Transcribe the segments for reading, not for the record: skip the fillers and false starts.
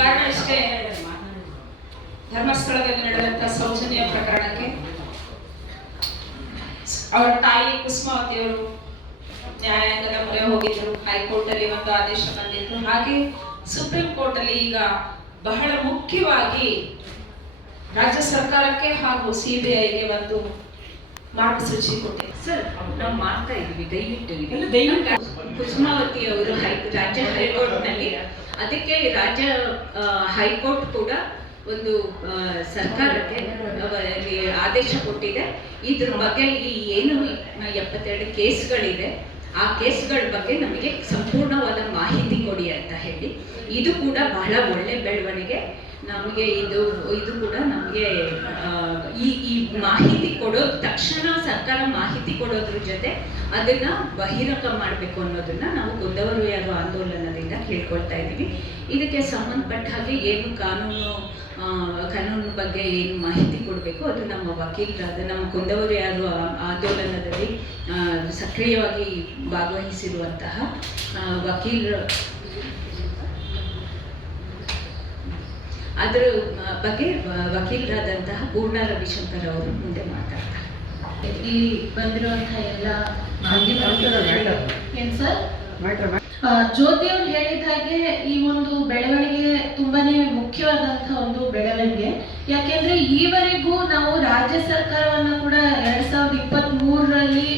ಕಾರಣ ಇಷ್ಟೇ, ಧರ್ಮಸ್ಥಳದಲ್ಲಿ ನಡೆದಂತಹ ಸೌಜನ್ಯ ಪ್ರಕರಣಕ್ಕೆ ಅವರ ತಾಯಿ ಕುಸುಮಾವತಿ ಅವರು ನ್ಯಾಯಾಂಗದ ಮೊರೆ ಹೋಗಿದ್ರು. ಹೈಕೋರ್ಟ್ ಅಲ್ಲಿ ಒಂದು ಆದೇಶ ಬಂದಿತ್ತು. ಹಾಗೆ ಸುಪ್ರೀಂ ಕೋರ್ಟ್ ಅಲ್ಲಿ ಈಗ ಬಹಳ ಮುಖ್ಯವಾಗಿ ರಾಜ್ಯ ಸರ್ಕಾರಕ್ಕೆ ಹಾಗೂ ಸಿಬಿಐಗೆ ಒಂದು ಮಾರ್ಗಸೂಚಿ ಕೊಟ್ಟಿದೆ. ಸರ್, ನಾವು ಮಾಡ್ತಾ ಇದೀವಿ, ದಯವಿಟ್ಟು ಕುಸುಮಾವತಿ ಅವರು ರಾಜ್ಯ ಹೈಕೋರ್ಟ್ ನಲ್ಲಿ, ಅದಕ್ಕೆ ರಾಜ್ಯ ಹೈಕೋರ್ಟ್ ಕೂಡ ಒಂದು ಸರ್ಕಾರಕ್ಕೆ ಆದೇಶ ಕೊಟ್ಟಿದೆ. ಇದ್ರ ಬಗ್ಗೆ ಈ ಏನು 72 ಕೇಸ್ಗಳಿದೆ, ಆ ಕೇಸ್ಗಳ ಬಗ್ಗೆ ನಮಗೆ ಸಂಪೂರ್ಣವಾದ ಮಾಹಿತಿ ಕೊಡಿ ಅಂತ ಹೇಳಿ. ಇದು ಕೂಡ ಬಹಳ ಒಳ್ಳೆ ಬೆಳವಣಿಗೆ. ನಮಗೆ ಇದು ಕೂಡ ನಮಗೆ ಈ ಮಾಹಿತಿ ಕೊಡೋದು, ತಕ್ಷಣ ಸರ್ಕಾರ ಮಾಹಿತಿ ಕೊಡೋದ್ರ ಜೊತೆ ಅದನ್ನ ಬಹಿರಂಗ ಮಾಡಬೇಕು ಅನ್ನೋದನ್ನ ನಾವು ಕೊಂದವರು ಯಾರು ಆಂದೋಲನದಿಂದ ಕೇಳ್ಕೊಳ್ತಾ ಇದ್ದೀವಿ. ಇದಕ್ಕೆ ಸಂಬಂಧಪಟ್ಟ ಹಾಗೆ ಏನು ಕಾನೂನು ಬಗ್ಗೆ ಏನು ಮಾಹಿತಿ ಕೊಡಬೇಕು ಅದು ನಮ್ಮ ವಕೀಲರಾದ, ನಮ್ಮ ಕೊಂದವರು ಯಾರು ಆಂದೋಲನದಲ್ಲಿ ಸಕ್ರಿಯವಾಗಿ ಭಾಗವಹಿಸಿರುವಂತಹ ಅದರ ಬಗ್ಗೆ ವಕೀಲರಾದಂತಹ ಪೂರ್ಣ ರವಿಶಂಕರ್ ಅವರು ಮುಂದೆ ಮಾತಾಡ್ತಾರೆ. ಇಲ್ಲಿ ಬಂದಿರುವಂತಹ ಎಲ್ಲ ಏನ್ ಸರ್, ಜ್ಯೋತಿ ಅವರು ಹೇಳಿದ ಹಾಗೆ ಈ ಒಂದು ಬೆಳವಣಿಗೆ ತುಂಬಾನೇ ಮುಖ್ಯವಾದಂತಹ ಒಂದು ಬೆಳವಣಿಗೆ. ಯಾಕೆಂದ್ರೆ ಈವರೆಗೂ ನಾವು ರಾಜ್ಯ ಸರ್ಕಾರವನ್ನ ಕೂಡ 2023ರಲ್ಲಿ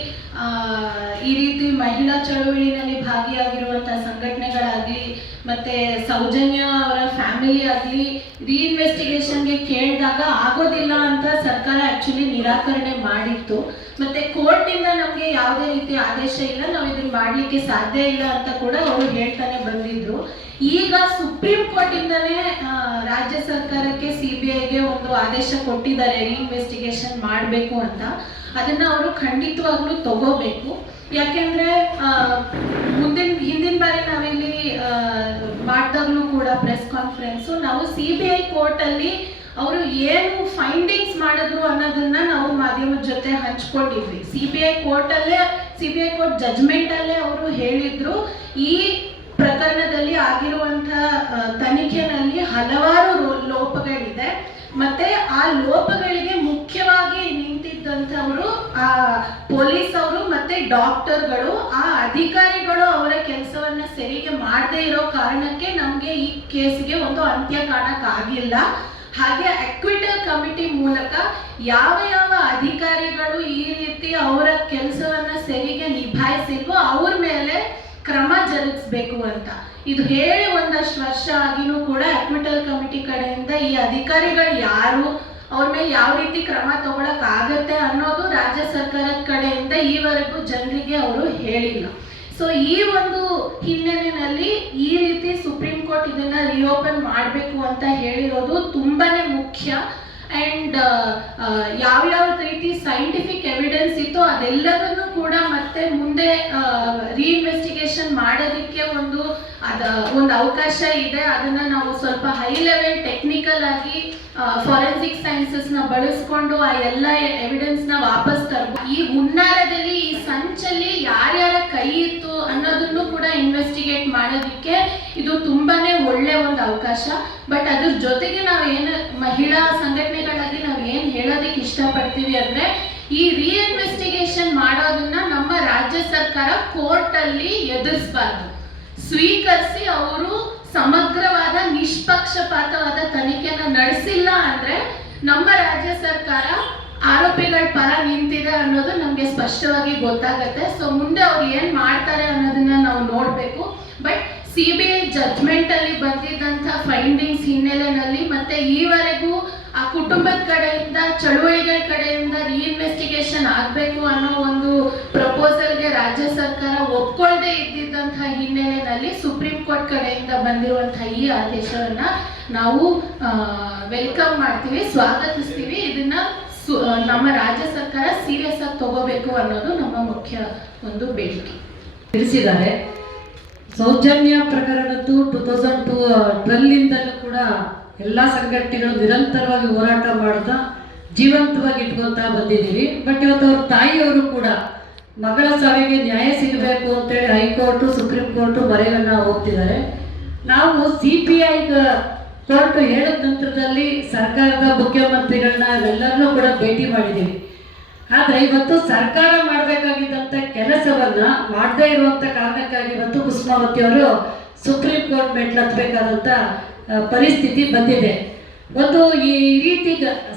ಈ ರೀತಿ ಮಹಿಳಾ ಚಳುವಳಿನಲ್ಲಿ ಭಾಗಿಯಾಗಿರುವಂತಹ ಸಂಘಟನೆಗಳಾಗ್ಲಿ, ಮತ್ತೆ ಸೌಜನ್ಯ ಅವರ ಫ್ಯಾಮಿಲಿ ಆಗ್ಲಿ ರೀಇನ್ವೆಸ್ಟಿಗೇಷನ್ಗೆ ಕೇಳಿದಾಗ ಆಗೋದಿಲ್ಲ ಅಂತ ಸರ್ಕಾರ ಆಕ್ಚುಲಿ ನಿರಾಕರಣೆ ಮಾಡಿತ್ತು. ಮತ್ತೆ ಕೋರ್ಟ್ ಇಂದ ನಮ್ಗೆ ಯಾವುದೇ ರೀತಿ ಆದೇಶ ಇಲ್ಲ, ನಾವು ಇದನ್ನ ಮಾಡ್ಲಿಕ್ಕೆ ಸಾಧ್ಯ ಇಲ್ಲ ಅಂತ ಕೂಡ ಅವರು ಹೇಳ್ತಾನೆ ಬಂದಿದ್ರು. ಈಗ ಸುಪ್ರೀಂ ಕೋರ್ಟ್ ಇಂದಾನೇ ರಾಜ್ಯ ಸರ್ಕಾರಕ್ಕೆ ಸಿಬಿಐಗೆ ಒಂದು ಆದೇಶ ಕೊಟ್ಟಿದ್ದಾರೆ, ರೀಇನ್ವೆಸ್ಟಿಗೇಷನ್ ಮಾಡಬೇಕು ಅಂತ. ಅದನ್ನ ಅವರು ಖಂಡಿತವಾಗ್ಲೂ ತಗೋಬೇಕು. ಯಾಕೆಂದ್ರೆ ಹಿಂದಿನ ಬಾರಿ ನಾವಿಲ್ಲಿ ಮಾಡಿದಾಗ್ಲೂ ಕೂಡ ಪ್ರೆಸ್ ಕಾನ್ಫರೆನ್ಸ್ ನಾವು ಸಿಬಿಐ ಕೋರ್ಟ್ ಅಲ್ಲಿ ಅವರು ಏನು ಫೈಂಡಿಂಗ್ಸ್ ಮಾಡಿದ್ರು ಅನ್ನೋದನ್ನ ನಾವು ಮಾಧ್ಯಮದ ಜೊತೆ ಹಂಚ್ಕೊಂಡಿದ್ವಿ. ಸಿಬಿಐ ಕೋರ್ಟ್ ಜಜ್ಮೆಂಟ್ ಅಲ್ಲೇ ಅವರು ಹೇಳಿದ್ರು, ಈ ಪ್ರಕರಣದಲ್ಲಿ ಆಗಿರುವಂತಹ ತನಿಖೆನಲ್ಲಿ ಹಲವಾರು ಲೋಪಗಳಿದೆ. ಮತ್ತೆ ಆ ಲೋಪಗಳಿಗೆ ಮುಖ್ಯವಾಗಿ ನಿಂತಿದ್ದಂಥವರು ಆ ಪೊಲೀಸ್ ಅವರು ಮತ್ತೆ ಡಾಕ್ಟರ್ಗಳು, ಆ ಅಧಿಕಾರಿಗಳು ಅವರ ಕೆಲಸವನ್ನ ಸರಿಗೆ ಮಾಡದೇ ಇರೋ ಕಾರಣಕ್ಕೆ ನಮ್ಗೆ ಈ ಕೇಸ್ಗೆ ಒಂದು ಅಂತ್ಯ ಕಾಣಕ್ ಆಗಿಲ್ಲ. ಹಾಗೆ ಅಕ್ವಿಟಲ್ ಕಮಿಟಿ ಮೂಲಕ ಯಾವ ಯಾವ ಅಧಿಕಾರಿಗಳು ಈ ರೀತಿ ಅವರ ಕೆಲಸವನ್ನ ಸರಿಗೆ ನಿಭಾಯಿಸಿಲ್ವೋ ಅವ್ರ ಮೇಲೆ ಕ್ರಮ ಜರುಗಿಸ್ಬೇಕು ಅಂತ ಇದು ಹೇಳಿ ಒಂದಷ್ಟು ವರ್ಷ ಆಗಿನೂ ಕೂಡ ಅಕ್ವಿಟಲ್ ಕಮಿಟಿ ಕಡೆಯಿಂದ ಈ ಅಧಿಕಾರಿಗಳು ಯಾರು, ಅವ್ರ ಮೇಲೆ ಯಾವ ರೀತಿ ಕ್ರಮ ತಗೊಳಕ್ ಆಗತ್ತೆ ಅನ್ನೋದು ರಾಜ್ಯ ಸರ್ಕಾರದ ಕಡೆಯಿಂದ ಈವರೆಗೂ ಜನರಿಗೆ ಅವರು ಹೇಳಿಲ್ಲ. ಸೊ ಈ ಒಂದು ಹಿನ್ನೆಲೆಯಲ್ಲಿ ಈ ರೀತಿ ಸುಪ್ರೀಂ ಕೋರ್ಟ್ ಇದನ್ನ ರಿಓಪನ್ ಮಾಡಬೇಕು ಅಂತ ಹೇಳಿರೋದು ತುಂಬಾನೇ ಮುಖ್ಯ. ಅಂಡ್ ಯಾವ್ಯಾವ ರೀತಿ ಸೈಂಟಿಫಿಕ್ ಎವಿಡೆನ್ಸ್ ಇತ್ತು ಅದೆಲ್ಲದನ್ನು ಕೂಡ ಮತ್ತೆ ಮುಂದೆ ರೀಇನ್ವೆಸ್ಟಿಗೇಷನ್ ಮಾಡೋದಕ್ಕೆ ಒಂದು ಅವಕಾಶ ಇದೆ. ಅದನ್ನ ನಾವು ಸ್ವಲ್ಪ ಹೈ ಲೆವೆಲ್ ಟೆಕ್ನಿಕಲ್ ಆಗಿ ಫಾರೆನ್ಸಿಕ್ ಸೈನ್ಸಸ್ ನ ಬಳಸ್ಕೊಂಡು ಆ ಎಲ್ಲ ಎವಿಡೆನ್ಸ್ ನ ವಾಪಸ್ ತರಬಹುದು. ಈ ಹುನ್ನಾರದಲ್ಲಿ ಈ ಸಂಚಲ್ಲಿ ಯಾರ್ಯಾರ ಕೈ ಇತ್ತು ಅನ್ನೋದನ್ನು ಕೂಡ ಇನ್ವೆಸ್ಟಿಗೇಟ್ ಮಾಡೋದಕ್ಕೆ ಇದು ತುಂಬಾನೇ ಒಳ್ಳೆ ಒಂದು ಅವಕಾಶ. ಬಟ್ ಅದ್ರ ಜೊತೆಗೆ ನಾವು ಏನು ಮಹಿಳಾ ಸಂಘಟನೆಗಳಾಗಿ ನಾವು ಏನ್ ಹೇಳೋದಕ್ಕೆ ಇಷ್ಟಪಡ್ತೀವಿ ಅಂದ್ರೆ, ಈ ರೀಇನ್ವೆಸ್ಟಿಗೇಷನ್ ಮಾಡೋದನ್ನ ನಮ್ಮ ರಾಜ್ಯ ಸರ್ಕಾರ ಕೋರ್ಟ್ ಅಲ್ಲಿ ಎದುರಿಸಬಾರ್ದು, ಸ್ವೀಕರಿಸಿ ಅವರು ಸಮಗ್ರವಾದ ನಿಷ್ಪಕ್ಷಪಾತವಾದ ತನಿಖೆನ ನಡೆಸಿಲ್ಲ ಅಂದ್ರೆ ನಮ್ಮ ರಾಜ್ಯ ಸರ್ಕಾರ ಆರೋಪಿಗಳ ಪರ ನಿಂತಿದೆ ಅನ್ನೋದು ನಮ್ಗೆ ಸ್ಪಷ್ಟವಾಗಿ ಗೊತ್ತಾಗತ್ತೆ. ಸೊ ಮುಂದೆ ಅವ್ರು ಏನ್ ಮಾಡ್ತಾರೆ ಅನ್ನೋದನ್ನ ನಾವು ನೋಡ್ಬೇಕು. ಬಟ್ ಸಿಬಿಐ ಜಡ್ಜ್ಮೆಂಟ್ ಅಲ್ಲಿ ಬಂದಿದ್ದಂತ ಫೈಂಡಿಂಗ್ಸ್ ಹಿನ್ನೆಲೆಯಲ್ಲಿ ಮತ್ತೆ ಈವರೆಗೂ ಆ ಕುಟುಂಬದ ಕಡೆಯಿಂದ, ಚಳುವಳಿಗಳ ಕಡೆಯಿಂದ ರೀಇನ್ವೆಸ್ಟಿಗೇಷನ್ ಆಗಬೇಕು ಅನ್ನೋ ಒಂದು ಪ್ರಪೋಸಲ್ಗೆ ರಾಜ್ಯ ಸರ್ಕಾರ ಒಪ್ಕೊಳ್ಳದೆ ಇದ್ದಿದ್ದಂತಹ ಹಿನ್ನೆಲೆಯಲ್ಲಿ ಸುಪ್ರೀಂ ಕೋರ್ಟ್ ಕಡೆಯಿಂದ ಬಂದಿರುವಂತಹ ಈ ಆದೇಶವನ್ನ ನಾವು ವೆಲ್ಕಮ್ ಮಾಡ್ತೀವಿ, ಸ್ವಾಗತಿಸ್ತೀವಿ. ಇದನ್ನ ನಮ್ಮ ರಾಜ್ಯ ಸರ್ಕಾರ ಸೀರಿಯಸ್ ಆಗಿ ತಗೋಬೇಕು ಅನ್ನೋದು ನಮ್ಮ ಮುಖ್ಯ ಒಂದು ಬೇಡಿಕೆ ತಿಳಿಸಿದ್ದಾರೆ. ಸೌಜನ್ಯ ಪ್ರಕರಣದ್ದು 2012 ಕೂಡ ಎಲ್ಲ ಸಂಘಟನೆಗಳು ನಿರಂತರವಾಗಿ ಹೋರಾಟ ಮಾಡ್ತಾ ಜೀವಂತವಾಗಿ ಇಟ್ಕೊತಾ ಬಂದಿದ್ದೀವಿ. ಬಟ್ ಇವತ್ತು ಅವ್ರ ತಾಯಿಯವರು ಕೂಡ ಮಗಳ ಸಾವಿಗೆ ನ್ಯಾಯ ಸಿಗಬೇಕು ಅಂತೇಳಿ ಹೈಕೋರ್ಟು ಸುಪ್ರೀಂ ಕೋರ್ಟು ಮೊರೆಯನ್ನ ಹೋಗ್ತಿದ್ದಾರೆ. ನಾವು CBI ಕೋರ್ಟ್ ಹೇಳಿದ ನಂತರದಲ್ಲಿ ಸರ್ಕಾರದ ಮುಖ್ಯಮಂತ್ರಿಗಳನ್ನ ಎಲ್ಲರನ್ನೂ ಕೂಡ ಭೇಟಿ ಮಾಡಿದ್ದೀವಿ. ಆದರೆ ಇವತ್ತು ಸರ್ಕಾರ ಮಾಡಬೇಕಾಗಿದ್ದಂಥ ಕೆಲಸವನ್ನ ಮಾಡದೇ ಇರುವಂಥ ಕಾರಣಕ್ಕಾಗಿ ಇವತ್ತು ಕುಸುಮಾವತಿ ಅವರು ಸುಪ್ರೀಂ ಕೋರ್ಟ್ ಮೆಟ್ಲತ್ತಬೇಕಾದಂಥ ಪರಿಸ್ಥಿತಿ ಬಂದಿದೆ. ಒಂದು ಈ ರೀತಿ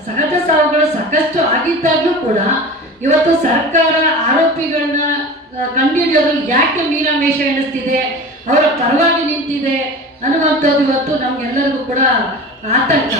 ಸಹಜ ಸಾವುಗಳು ಸಾಕಷ್ಟು ಆಗಿದ್ದಾಗಲೂ ಕೂಡ ಇವತ್ತು ಸರ್ಕಾರ ಆರೋಪಿಗಳನ್ನ ಕಂಡುಹಿಡಿಯೋದ್ರಲ್ಲಿ ಯಾಕೆ ಮೀನಾಮೇಷ ಎಣಿಸ್ತಿದೆ, ಅವರ ಪರವಾಗಿ ನಿಂತಿದೆ ಅನ್ನುವಂಥದ್ದು ಇವತ್ತು ನಮ್ಗೆಲ್ಲರಿಗೂ ಕೂಡ ಆತಂಕ.